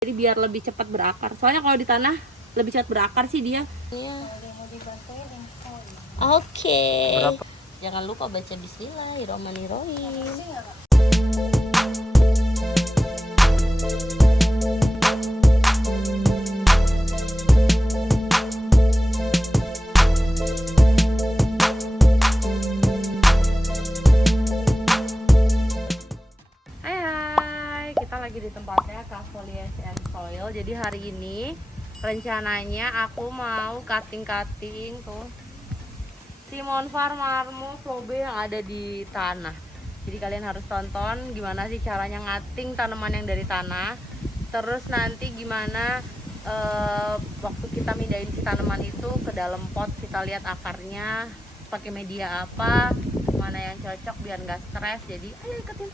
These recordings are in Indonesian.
Jadi biar lebih cepat berakar. Soalnya kalau di tanah lebih cepat berakar sih dia. Iya. Oke. Jangan lupa baca Bismillahirrahmanirrahim. Hai, kita lagi di tempatnya Foliage and Soil. Jadi hari ini rencananya aku mau cutting tuh Monfar Marmo Flobe yang ada di tanah. Jadi kalian harus tonton gimana sih caranya ngating tanaman yang dari tanah. Terus nanti gimana waktu kita mindahin si tanaman itu ke dalam pot, kita lihat akarnya pakai media apa, mana yang cocok biar nggak stres. Jadi ayo ikutin.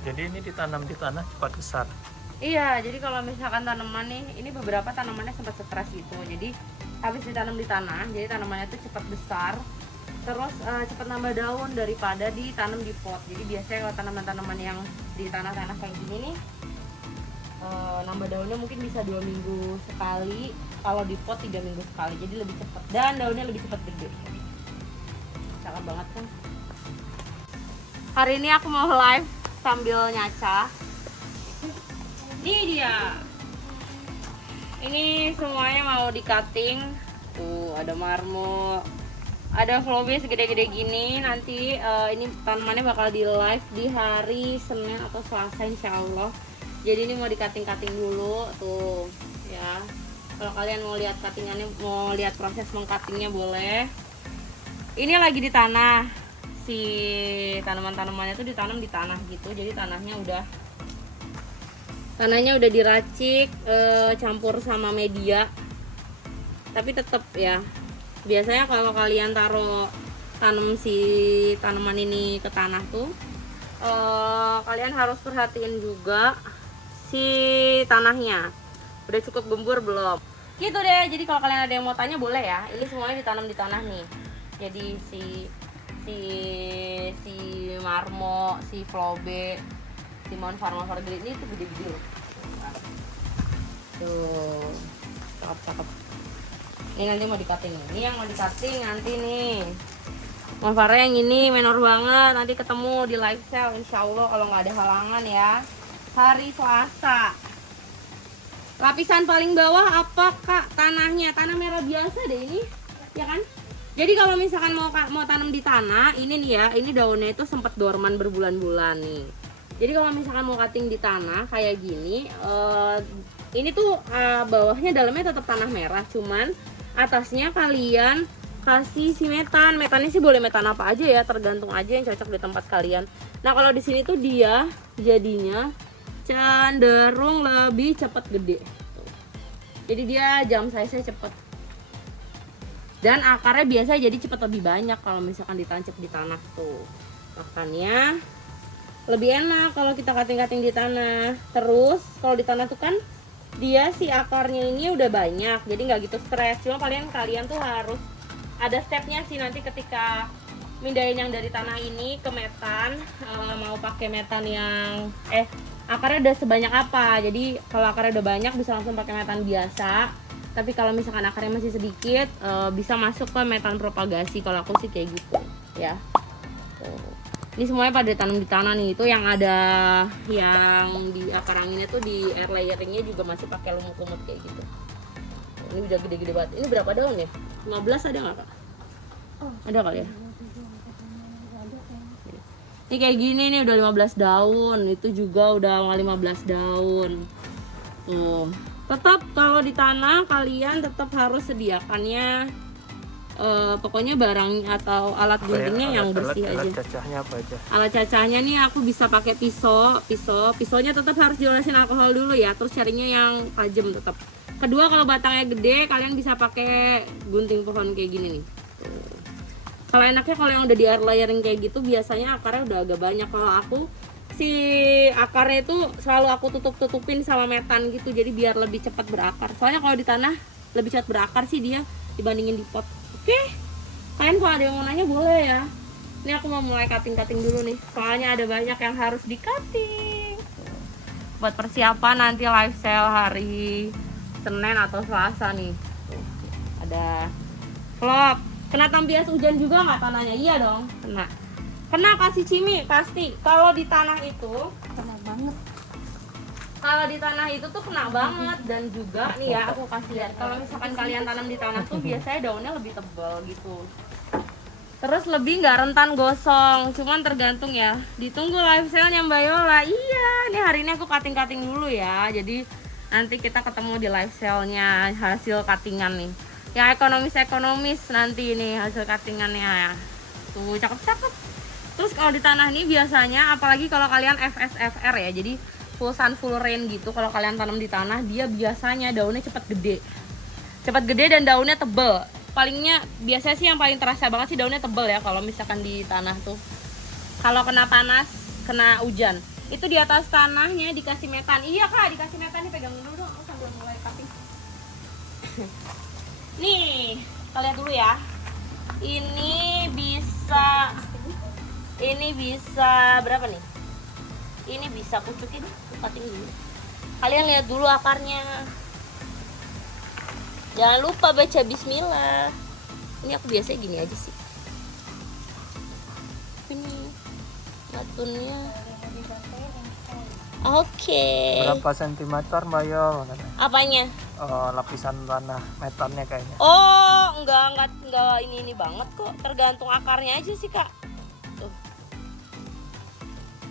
Jadi ini ditanam di tanah cepat besar. Iya, jadi kalau misalkan tanaman nih, ini beberapa tanamannya sempat stres gitu. Jadi habis ditanam di tanah, jadi tanamannya tuh cepat besar, terus cepat nambah daun daripada ditanam di pot. Jadi biasanya kalau tanaman-tanaman yang di tanah-tanah kayak gini nih, nambah daunnya mungkin bisa 2 minggu sekali, kalau di pot 3 minggu sekali. Jadi lebih cepat dan daunnya lebih cepat gede. Cakep banget kan? Hari ini aku mau live sambil nyaca. Ini dia. Ini semuanya mau di cutting. Tuh ada marmo, ada flobe segede-gede gini. Nanti ini tanamannya bakal di live di hari Senin atau Selasa insya Allah. Jadi ini mau di cutting dulu tuh ya. Kalau kalian mau lihat cuttingannya, mau lihat proses mengcuttingnya boleh. Ini lagi di tanah. Si tanaman-tanamannya tuh ditanam di tanah gitu. Jadi tanahnya udah diracik, campur sama media. Tapi tetap ya, biasanya kalau kalian tanam si tanaman ini ke tanah tuh, kalian harus perhatiin juga si tanahnya udah cukup gembur belum, gitu deh. Jadi kalau kalian ada yang mau tanya boleh ya. Ini semuanya ditanam di tanah nih. Jadi si marmo, si flobe, si Monfar Green ini tuh gede-gede loh. Tuh, cakep. Ini nanti mau di-cutting. Ini yang mau di-cutting nanti nih. Monfar yang ini menor banget. Nanti ketemu di live sale insya Allah kalau nggak ada halangan ya. Hari Selasa. Lapisan paling bawah apa kak? Tanahnya tanah merah biasa deh ini, ya kan? Jadi kalau misalkan mau tanam di tanah, ini nih ya, ini daunnya itu sempat dorman berbulan-bulan nih. Jadi kalau misalkan mau cutting di tanah kayak gini, ini tuh bawahnya dalamnya tetap tanah merah, cuman atasnya kalian kasih si metan. Metannya sih boleh metan apa aja ya, tergantung aja yang cocok di tempat kalian. Nah kalau di sini tuh dia jadinya cenderung lebih cepat gede. Jadi dia jam size-nya cepet. Dan akarnya biasa jadi cepat lebih banyak kalau misalkan ditancap di tanah tuh. Makanya lebih enak kalau kita cutting di tanah. Terus kalau di tanah tuh kan dia si akarnya ini udah banyak, jadi nggak gitu stres. Cuma kalian tuh harus ada stepnya sih nanti ketika mindahin yang dari tanah ini ke metan. Mau pakai metan yang akarnya udah sebanyak apa. Jadi kalau akarnya udah banyak bisa langsung pakai metan biasa. Tapi kalau misalkan akarnya masih sedikit, bisa masuk ke metan propagasi. Kalau aku sih kayak gitu ya. Ini semuanya pada tanam di tanah nih. Itu yang ada yang di akar anginnya tuh di air layeringnya juga masih pakai lumut-lumut kayak gitu. Ini udah gede-gede banget. Ini berapa daun ya? 15 ada nggak, Kak? Ada kali ya? Ini kayak gini nih udah 15 daun. Itu juga udah 15 daun. Tuh. Tetap kalau di tanah kalian tetap harus sediakannya pokoknya barang atau alat guntingnya yang bersih aja. Alat cacahnya apa aja? Alat cacahnya nih aku bisa pakai pisaunya tetap harus diolesin alkohol dulu ya, terus carinya yang tajam tetap. Kedua, kalau batangnya gede kalian bisa pakai gunting pohon kayak gini nih. Kalau enaknya kalau yang udah di air layering kayak gitu biasanya akarnya udah agak banyak. Kalau aku si akarnya itu selalu aku tutupin sama metan gitu, jadi biar lebih cepat berakar. Soalnya kalau di tanah lebih cepat berakar sih dia dibandingin di pot. Oke, kalian kalau ada yang mau nanya boleh ya. Ini aku mau mulai cutting dulu nih, soalnya ada banyak yang harus di cutting buat persiapan nanti live sale hari Senin atau Selasa nih. Ada vlog. Kena tampias hujan juga nggak tanahnya? Iya dong, kena kasih cimi pasti. Kalau di tanah itu kena banget. Kalau di tanah itu tuh kena banget. Dan juga nih ya aku kasih lihat, kalau misalkan kalian tanam di tanah tuh biasanya daunnya lebih tebal gitu, terus lebih nggak rentan gosong. Cuman tergantung ya, ditunggu live sale-nya Mbak Yola. Iya, nih hari ini aku cutting dulu ya, jadi nanti kita ketemu di live sale-nya hasil cuttingan nih yang ekonomis nanti ini hasil cuttingannya ya. Tuh cakep. Terus kalau di tanah ini biasanya, apalagi kalau kalian FSFR ya, jadi full sun full rain gitu, kalau kalian tanam di tanah dia biasanya daunnya cepat gede dan daunnya tebel. Palingnya biasanya sih yang paling terasa banget sih daunnya tebel ya kalau misalkan di tanah tuh. Kalau kena panas, kena hujan, itu di atas tanahnya dikasih metan. Iya Kak, dikasih metan nih, pegang dulu dong aku sambil mulai cutting. Nih, kita lihat dulu ya. Ini bisa berapa nih? Ini bisa pucukin, cutting dulu. Kalian lihat dulu akarnya. Jangan lupa baca bismillah. Ini aku biasanya gini aja sih. Ini batunnya. Oke. Berapa sentimeter Mbak Yol? Apanya? Lapisan tanah metannya kayaknya. Oh, enggak ini banget kok. Tergantung akarnya aja sih, Kak. Tuh.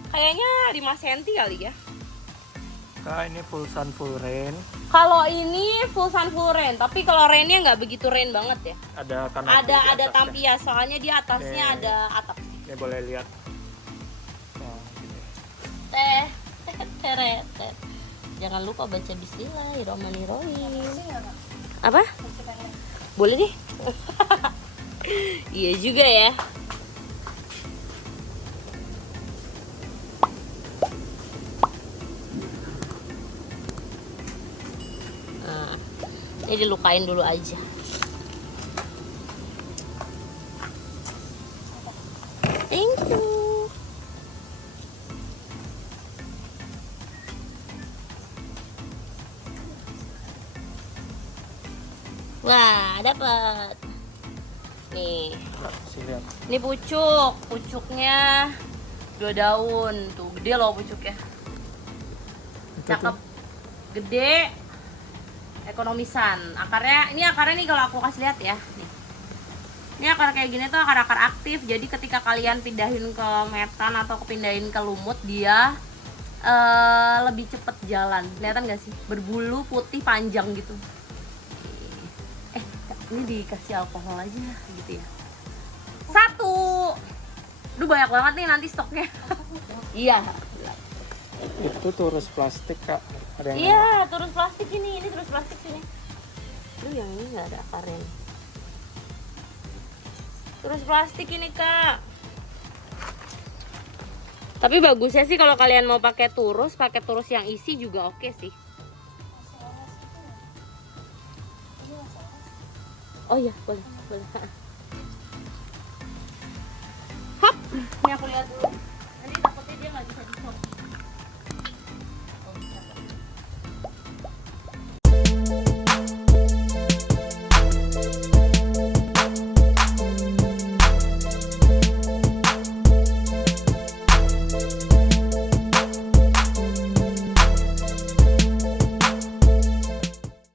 Kayaknya 5 cm kali ya. Kak, ini full sun full rain. Kalau ini full sun full rain, tapi kalau rainnya nggak begitu rain banget ya. Ada kanopi di Ada atasnya. tampias, soalnya di atasnya Oke. ada atap. Ini boleh lihat. Nah, gini. Teret. Jangan lupa baca bismillahirrahmanirrahim. Apa? Boleh deh. Iya juga ya. Nah, ini dilukain dulu aja. Thank you. Wah, dapat. Nih. Nah, sih lihat. Ini pucuknya 2 daun. Tuh, gede loh pucuknya. Itu Cakep. tuh. Gede. Ekonomisan. Akarnya nih kalau aku kasih lihat ya. Nih. Ini akar kayak gini tuh akar-akar aktif. Jadi ketika kalian pindahin ke metan atau pindahin ke lumut, dia lebih cepet jalan. Kelihatan gak sih? Berbulu putih panjang gitu. Ini dikasih alkohol aja gitu ya. 1. Duh, banyak banget nih nanti stoknya. Iya. Itu turus plastik Kak. Ada yang Iya, terus plastik ini terus plastik sini. Duh, yang ini nggak ada akarnya. Terus plastik ini Kak. Tapi bagusnya sih kalau kalian mau pakai turus yang isi juga oke sih. Oh iya, boleh. Hap, ini aku lihat dulu.